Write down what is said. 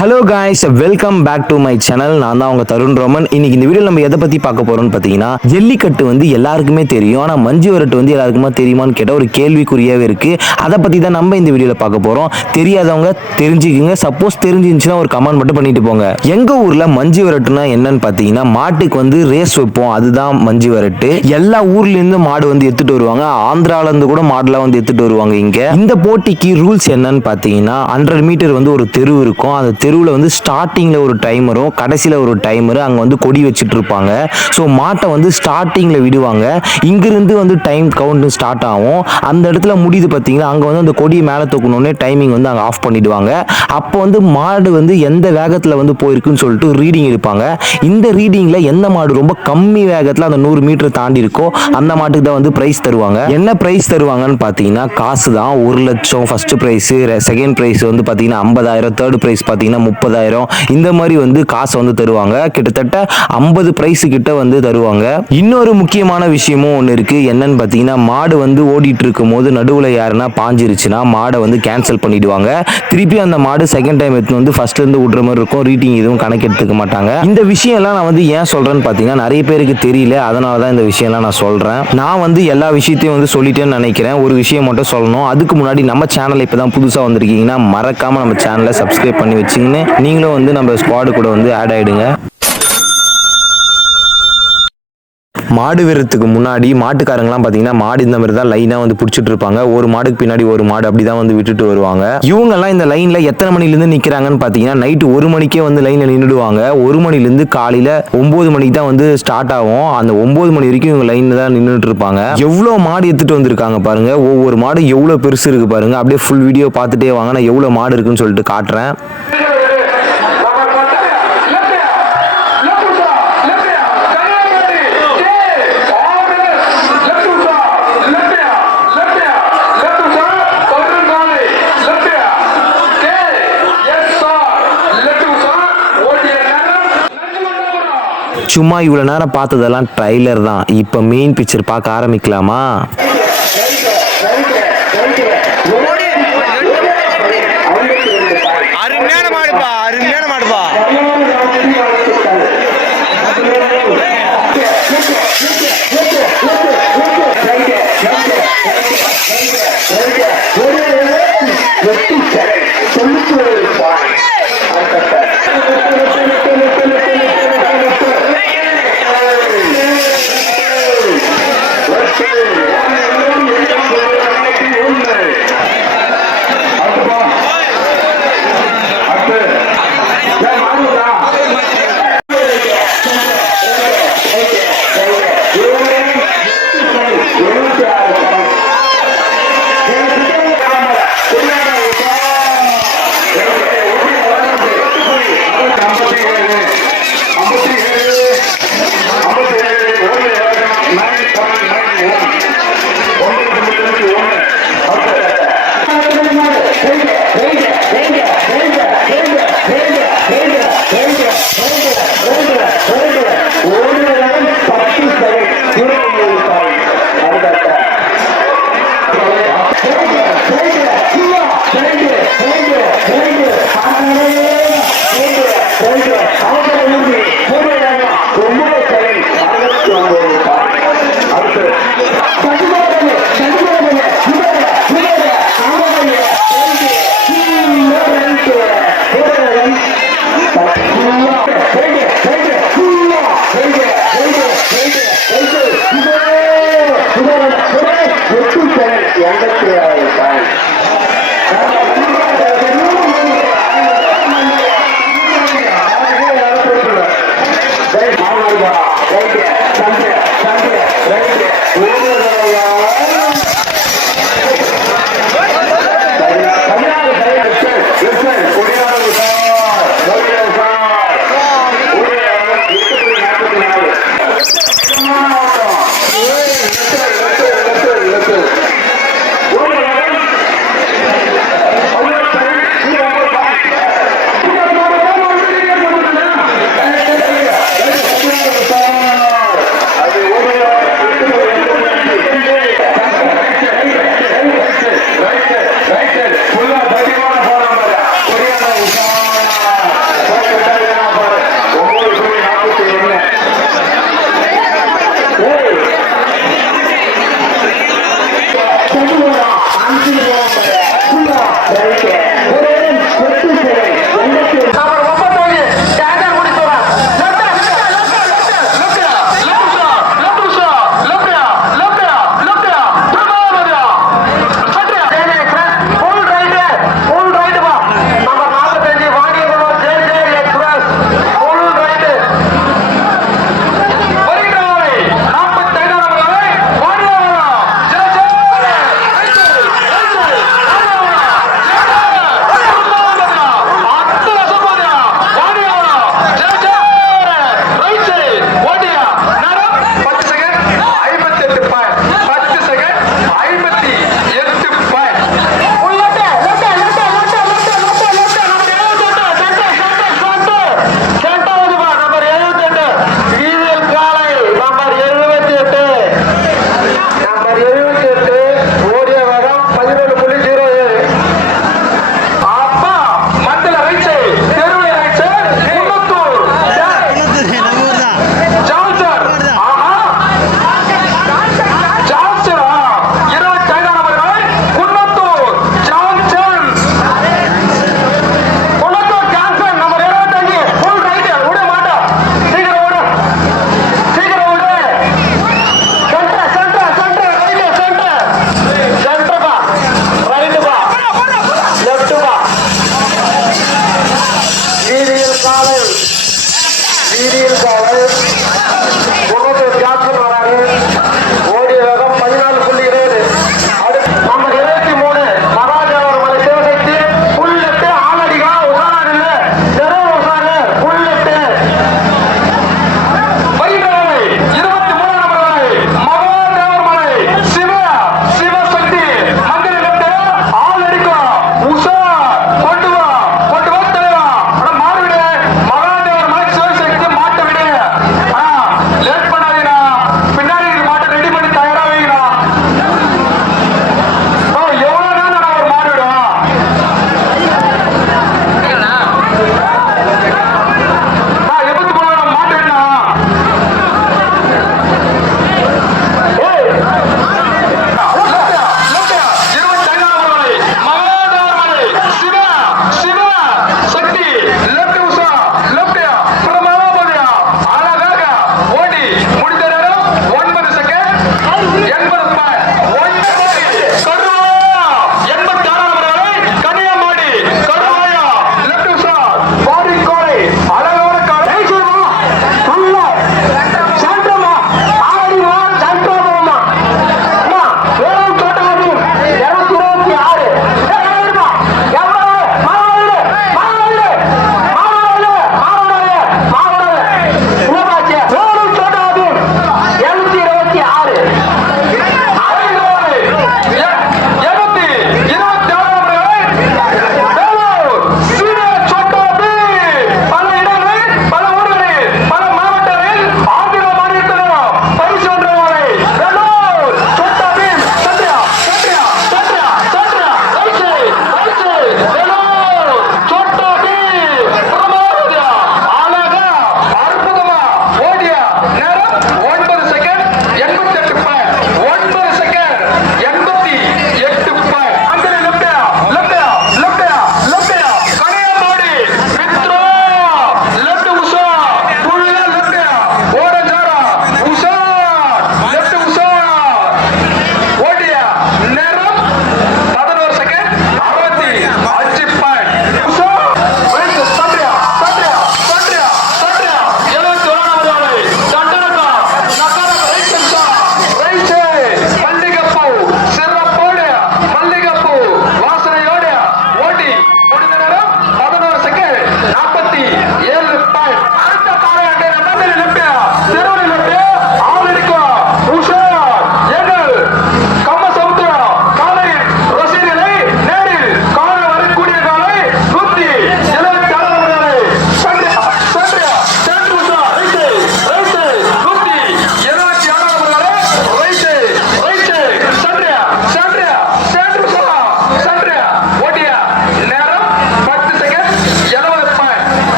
Hello guys, welcome back to my channel. நான் தான் உங்க தருண் ரோமன். இன்னைக்கு இந்த வீடியோ நம்ம எதை பத்தி பார்க்க போறோம்னு பார்த்தீங்கன்னா, ஜல்லிக்கட்டு வந்து எல்லாருக்குமே தெரியும். ஆனால் மஞ்சு விரட்டு வந்து எல்லாருக்குமா தெரியுமான்னு கேட்டால் ஒரு கேள்விக்குறியாவே இருக்கு. அதை பத்தி தான் நம்ம இந்த வீடியோவில் பார்க்க போறோம். தெரியாதவங்க தெரிஞ்சுக்குங்க. சப்போஸ் தெரிஞ்சிருந்துச்சுன்னா ஒரு கமெண்ட் மட்டும் பண்ணிட்டு போங்க. எங்க ஊர்ல மஞ்சு விரட்டுனா என்னன்னு பார்த்தீங்கன்னா, மாட்டுக்கு வந்து ரேஸ் வைப்போம். அதுதான் மஞ்சு விரட்டு. எல்லா ஊர்ல இருந்து மாடு வந்து எடுத்துட்டு வருவாங்க. ஆந்திரால இருந்து கூட மாடுலாம் வந்து எடுத்துட்டு வருவாங்க. இங்க இந்த போட்டிக்கு ரூல்ஸ் என்னன்னு பார்த்தீங்கன்னா, 100 மீட்டர் வந்து ஒரு தெரு இருக்கும். அந்த தெருவில் வந்து ஸ்டார்டிங்கில் ஒரு டைமரும் கடைசியில் ஒரு டைமரு அங்கே வந்து கொடி வச்சுட்டு இருப்பாங்க. ஸோ மாட்டை வந்து ஸ்டார்டிங்கில் விடுவாங்க. இங்கிருந்து வந்து டைம் கவுண்ட் ஸ்டார்ட் ஆகும். அந்த இடத்துல முடியுது பார்த்தீங்கன்னா, அங்கே வந்து அந்த கொடியை மேலே தூக்கணுன்னே டைமிங் வந்து அங்கே ஆஃப் பண்ணிடுவாங்க. அப்போ வந்து மாடு வந்து எந்த வேகத்தில் வந்து போயிருக்குன்னு சொல்லிட்டு ரீடிங் எடுப்பாங்க. இந்த ரீடிங்கில் எந்த மாடு ரொம்ப கம்மி வேகத்தில் அந்த 100 மீட்டர் தாண்டி இருக்கோ அந்த மாட்டுக்கு தான் வந்து ப்ரைஸ் தருவாங்க. என்ன ப்ரைஸ் தருவாங்கன்னு பார்த்தீங்கன்னா, காசு தான். 1 லட்சம் ஃபர்ஸ்ட் ப்ரைஸு, செகண்ட் ப்ரைஸ் வந்து பார்த்தீங்கன்னா 50,000, தேர்ட் ப்ரைஸ் பார்த்தீங்கன்னா 30,000. இந்த மாதிரி வந்து காசு வந்து தருவாங்க. கிட்டத்தட்ட 50 பிரைஸ் கிட்ட வந்து தருவாங்க. இன்னொரு முக்கியமான விஷயமும் ஒன்று இருக்கு. என்னன்னு பார்த்தீங்கன்னா, மாடு வந்து ஓடிட்டு இருக்கும் போது நடுவில் யாருன்னா பாஞ்சிருச்சுன்னா மாடை வந்து கேன்சல் பண்ணிடுவாங்க. திருப்பி அந்த மாடு செகண்ட் டைம் எடுத்து வந்து ஃபர்ஸ்ட்ல இருந்து விடுற மாதிரி இருக்கும். ரீடிங் எதுவும் கணக்கு எடுத்துக்க மாட்டாங்க. இந்த விஷயம் எல்லாம் நான் வந்து ஏன் சொல்றேன்னு பார்த்தீங்கன்னா, நிறைய பேருக்கு தெரியல. அதனால தான் இந்த விஷயம் எல்லாம் நான் சொல்றேன். நான் வந்து எல்லா விஷயத்தையும் வந்து சொல்லிட்டேன்னு நினைக்கிறேன். ஒரு விஷயம் மட்டும் சொல்லணும். அதுக்கு முன்னாடி நம்ம சேனல் இப்பதான் புதுசா வந்திருக்கீங்கன்னா மறக்காம நம்ம சேனலை சப்ஸ்கிரைப் பண்ணி வச்சுங்க. நீங்களும் வந்து நம்ம ஸ்குவாடு கூட வந்து ஆட் ஆயிடுங்க. மாடு வீரத்துக்கு முன்னாடி மாட்டுக்காரங்களாம் பார்த்தீங்கன்னா, மாடு இந்த மாதிரி தான் லைனாக வந்து பிடிச்சிட்டு இருப்பாங்க. ஒரு மாடுக்கு பின்னாடி ஒரு மாடு அப்படி தான் வந்து விட்டுட்டு வருவாங்க. இவங்கெல்லாம் இந்த லைனில் எத்தனை மணிலேருந்து நிற்கிறாங்கன்னு பார்த்தீங்கன்னா, நைட்டு 1 மணிக்கே வந்து லைனில் நின்றுடுவாங்க. 1 மணிலேருந்து காலையில் 9 மணிக்கு தான் வந்து ஸ்டார்ட் ஆகும். அந்த 9 மணி வரைக்கும் இவங்க லைனில் தான் நின்றுட்டு இருப்பாங்க. எவ்வளோ மாடு எடுத்துட்டு வந்திருக்காங்க பாருங்க. ஒவ்வொரு மாடு எவ்வளோ பெருசு இருக்கு பாருங்க. அப்படியே ஃபுல் வீடியோ பார்த்துட்டே வாங்க. நான் எவ்வளோ மாடு இருக்குன்னு சொல்லிட்டு காட்டுறேன். சும்மா இவ்வளோ நேரம் பார்த்ததெல்லாம் ட்ரைலர் தான். இப்போ மெயின் பிக்சர் பார்க்க ஆரம்பிக்கலாமா? அருமையான மாடுப்பா, அருமையான மாடுப்பா. 87